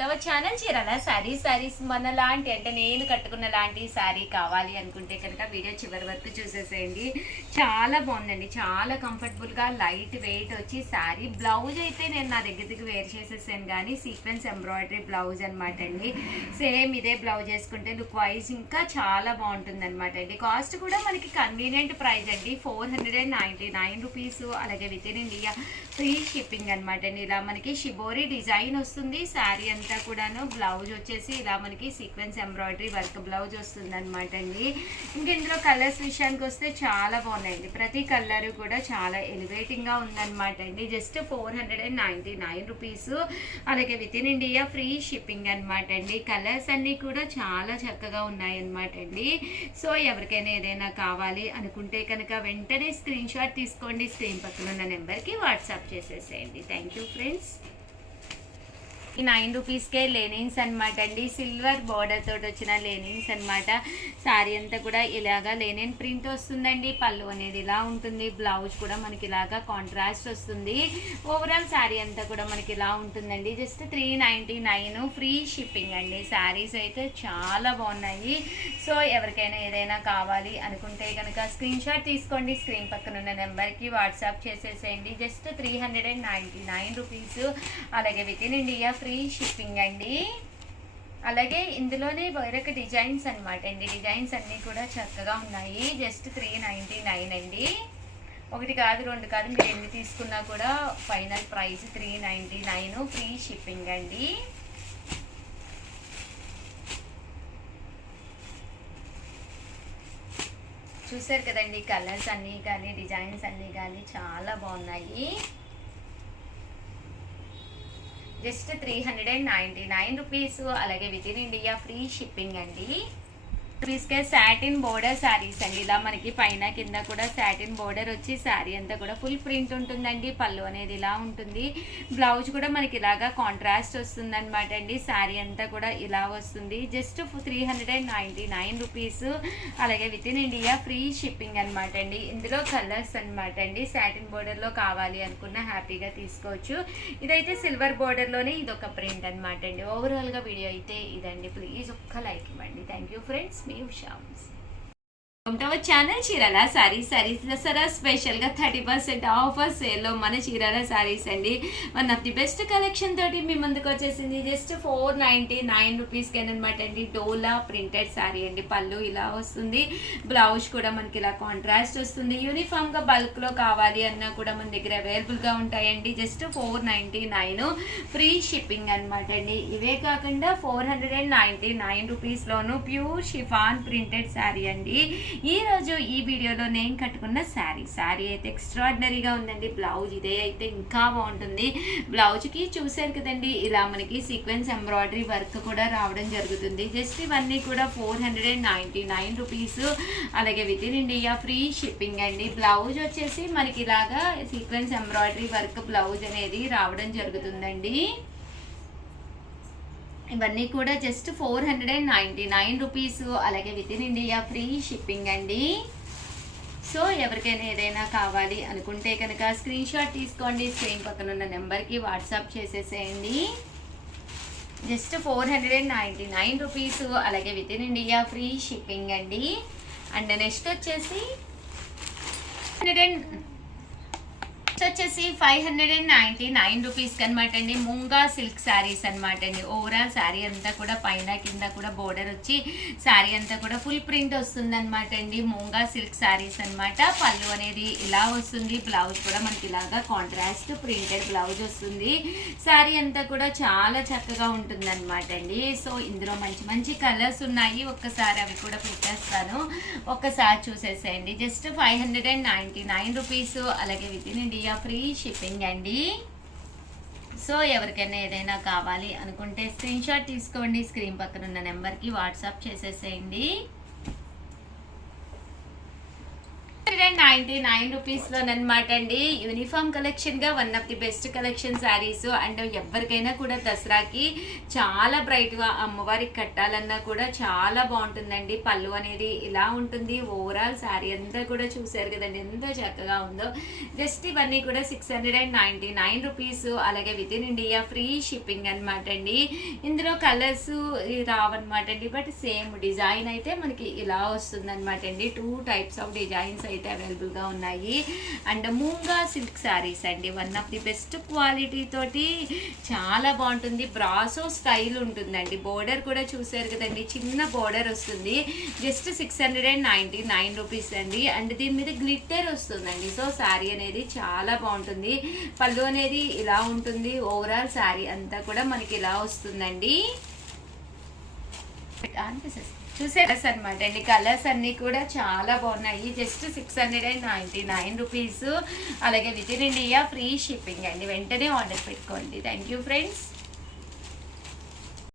తవ ఛానల్ చీరాల సారీస్ మనలాంటి అంటే నేను కట్టుకున్న లాంటి సారీ కావాలి అనుకుంటే కనుక వీడియో చివరి వరకు చూసేసేయండి. చాలా బాగుందండి, చాలా కంఫర్టబుల్గా లైట్ వెయిట్ వచ్చి సారీ. బ్లౌజ్ అయితే నేను నా దగ్గరికి వేర్ చేసేసాను, కానీ సీక్వెన్స్ ఎంబ్రాయిడరీ బ్లౌజ్ అనమాట అండి. సేమ్ ఇదే బ్లౌజ్ వేసుకుంటే లుక్ వైజ్ ఇంకా చాలా బాగుంటుంది అనమాట అండి. కాస్ట్ కూడా మనకి కన్వీనియంట్ ప్రైస్ అండి, 499 రూపీస్. అలాగే within India free shipping అనమాట అండి. ఇలా మనకి షిబోరి డిజైన్ వస్తుంది శారీ అంతా కూడాను. బ్లౌజ్ వచ్చేసి ఇలా మనకి సీక్వెన్స్ ఎంబ్రాయిడరీ వర్క్ బ్లౌజ్ వస్తుంది అనమాట అండి. ఇంక ఇందులో కలర్స్ విషయానికి వస్తే చాలా బాగున్నాయండి, ప్రతి కలర్ కూడా చాలా ఎలివేటింగ్గా ఉందన్నమాట అండి. Just 499 rupees. అలాగే within India free shipping అనమాట అండి. కలర్స్ అన్నీ కూడా చాలా చక్కగా ఉన్నాయి అనమాట అండి. సో ఎవరికైనా ఏదైనా కావాలి అనుకుంటే కనుక వెంటనే స్క్రీన్ షాట్ తీసుకోండి, స్క్రీన్ పక్కన ఉన్న నెంబర్కి వాట్సాప్ చేసేసేయండి. Thank you friends. 9 రూపీస్కే లెనిన్స్ అనమాట అండి, సిల్వర్ బార్డర్ తోటి వచ్చిన లెనిన్స్ అనమాట. శారీ అంతా కూడా ఇలాగా లెనిన్ ప్రింట్ వస్తుందండి. పళ్ళు అనేది ఇలా ఉంటుంది, బ్లౌజ్ కూడా మనకి ఇలాగా కాంట్రాస్ట్ వస్తుంది. ఓవరాల్ శారీ అంతా కూడా మనకి ఇలా ఉంటుందండి. జస్ట్ 399 ఫ్రీ షిప్పింగ్ అండి. శారీస్ అయితే చాలా బాగున్నాయి. సో ఎవరికైనా ఏదైనా కావాలి అనుకుంటే కనుక స్క్రీన్ షాట్ తీసుకోండి, స్క్రీన్ పక్కన ఉన్న నెంబర్కి వాట్సాప్ చేసేసేయండి. Just 399 rupees. అలాగే within India free shipping అండి. అలాగే ఇందులోనే వేరొక డిజైన్స్ అనమాట అండి. డిజైన్స్ అన్నీ కూడా చక్కగా ఉన్నాయి. జస్ట్ 399 అండి. ఒకటి కాదు, రెండు కాదు, మీరు ఎన్ని తీసుకున్నా కూడా ఫైనల్ ప్రైస్ 399 ఫ్రీ షిప్పింగ్ అండి. చూసారు కదండి, కలర్స్ అన్నీ కానీ డిజైన్స్ అన్నీ కానీ చాలా బాగున్నాయి. Just 399 rupees. అలాగే within India free shipping అండి. రూపీస్కే సాటిన్ బోర్డర్ శారీస్ అండి. ఇలా మనకి పైన కింద కూడా సాటిన్ బోర్డర్ వచ్చి శారీ అంతా కూడా ఫుల్ ప్రింట్ ఉంటుందండి. పళ్ళు అనేది ఇలా ఉంటుంది, బ్లౌజ్ కూడా మనకి ఇలాగా కాంట్రాస్ట్ వస్తుంది అనమాట అండి. శారీ అంతా కూడా ఇలా వస్తుంది. Just 399 rupees. అలాగే within India free shipping అనమాట అండి. ఇందులో కలర్స్ అనమాట అండి. సాటిన్ బోర్డర్లో కావాలి అనుకున్న హ్యాపీగా తీసుకోవచ్చు. ఇదైతే సిల్వర్ బోర్డర్లోనే ఇదొక ప్రింట్ అనమాట అండి. ఓవరాల్గా వీడియో అయితే ఇదండి. ప్లీజ్ ఒక్క లైక్ ఇవ్వండి. Thank you friends. మీ ఉషామ్స్ our channel Chirala sarees Dasara స్పెషల్గా 30% ఆఫర్ సేల్లో మన చీరాల సారీస్ అండి. One of the best collection తోటి మీ ముందుకు వచ్చేసింది. జస్ట్ 499 రూపీస్కి అనమాట అండి. డోలా ప్రింటెడ్ శారీ అండి. పళ్ళు ఇలా వస్తుంది, బ్లౌజ్ కూడా మనకి ఇలా కాంట్రాస్ట్ వస్తుంది. యూనిఫామ్గా బల్క్లో కావాలి అన్నా కూడా మన దగ్గర అవైలబుల్గా ఉంటాయండి. జస్ట్ 499 ఫ్రీ షిప్పింగ్ అనమాట అండి. ఇవే కాకుండా 499 రూపీస్లోను ప్యూర్ షిఫాన్ ప్రింటెడ్ శారీ అండి. ఈరోజు ఈ వీడియోలో నేను కట్టుకున్న శారీ అయితే ఎక్స్ట్రాడినరీగా ఉందండి. బ్లౌజ్ ఇదే అయితే ఇంకా బాగుంటుంది. బ్లౌజ్కి చూసారు కదండి, ఇలా మనకి సీక్వెన్స్ ఎంబ్రాయిడరీ వర్క్ కూడా రావడం జరుగుతుంది. జస్ట్ ఇవన్నీ కూడా 499 రూపీస్. అలాగే within India free shipping అండి. బ్లౌజ్ వచ్చేసి మనకి ఇలాగా సీక్వెన్స్ ఎంబ్రాయిడరీ వర్క్ బ్లౌజ్ అనేది రావడం జరుగుతుందండి. ఇవన్నీ కూడా జస్ట్ 499 రూపీస్. అలాగే within India free shipping అండి. సో ఎవరికైనా ఏదైనా కావాలి అనుకుంటే కనుక స్క్రీన్ షాట్ తీసుకోండి, స్క్రీన్ పక్కన ఉన్న నెంబర్కి వాట్సాప్ చేసేసేయండి. Just 499 rupees. అలాగే within India free shipping అండి. అండ్ నెక్స్ట్ వచ్చేసి 599 రూపీస్కి అనమాట అండి. ముంగా సిల్క్ శారీస్ అనమాట అండి. ఓవరాల్ శారీ అంతా కూడా పైన కింద కూడా బోర్డర్ వచ్చి శారీ అంతా కూడా ఫుల్ ప్రింట్ వస్తుంది అనమాట అండి. ముంగా సిల్క్ శారీస్ అనమాట. పళ్ళు అనేది ఇలా వస్తుంది, బ్లౌజ్ కూడా మనకి ఇలాగా కాంట్రాస్ట్ ప్రింటెడ్ బ్లౌజ్ వస్తుంది. శారీ అంతా కూడా చాలా చక్కగా ఉంటుంది అనమాట అండి. సో ఇందులో మంచి మంచి కలర్స్ ఉన్నాయి, ఒక్కసారి అవి కూడా పెట్టేస్తాను, ఒక్కసారి చూసేసేయండి. Just 599 rupees. అలాగే within India free shipping అండి. సో ఎవరికైనా ఏదైనా కావాలి అనుకుంటే స్క్రీన్ షాట్ తీసుకోండి, స్క్రీన్ పక్కన ఉన్న నెంబర్కి వాట్సాప్ చేసేసేయండి. 699 అండి. యూనిఫామ్ కలెక్షన్ గా one of the best collection saris. And ఎవరికైనా కూడా దసరాకి చాలా బ్రైట్ గా అమ్మవారికి కట్టాలన్నా కూడా చాలా బాగుంటుందండి. పళ్ళు అనేది ఇలా ఉంటుంది. ఓవరాల్ శారీ అంతా కూడా చూసారు కదండి ఎంత చక్కగా ఉందో. జస్ట్ ఇవన్నీ కూడా 699 రూపీస్. అలాగే within India free shipping అనమాట అండి. ఇందులో కలర్స్ రావన్నమాట అండి. బట్ సేమ్ డిజైన్ అయితే మనకి ఇలా వస్తుంది అనమాట అండి. 2 టైప్స్ ఆఫ్ డిజైన్స్ అయితే అవైలబుల్ గా ఉన్నాయి. అండ్ మూంగా సిల్క్ శారీస్ అండి. One of the best quality తోటి చాలా బాగుంటుంది. బ్రాసో స్టైల్ ఉంటుందండి. బోర్డర్ కూడా చూసారు కదండి చిన్న బోర్డర్ వస్తుంది. జస్ట్ 699 రూపీస్ అండి. అండ్ దీని మీద గ్లిట్టర్ వస్తుందండి. సో శారీ అనేది చాలా బాగుంటుంది. పళ్ళు అనేది ఇలా ఉంటుంది. ఓవరాల్ శారీ అంతా కూడా మనకి ఇలా వస్తుందండి. చూసారు అనమాట అండి. కలర్స్ అన్ని కూడా చాలా బాగున్నాయి. Just 699 rupees. అలాగే within India free shipping అండి. వెంటనే ఆర్డర్ పెట్టుకోండి. Thank you friends.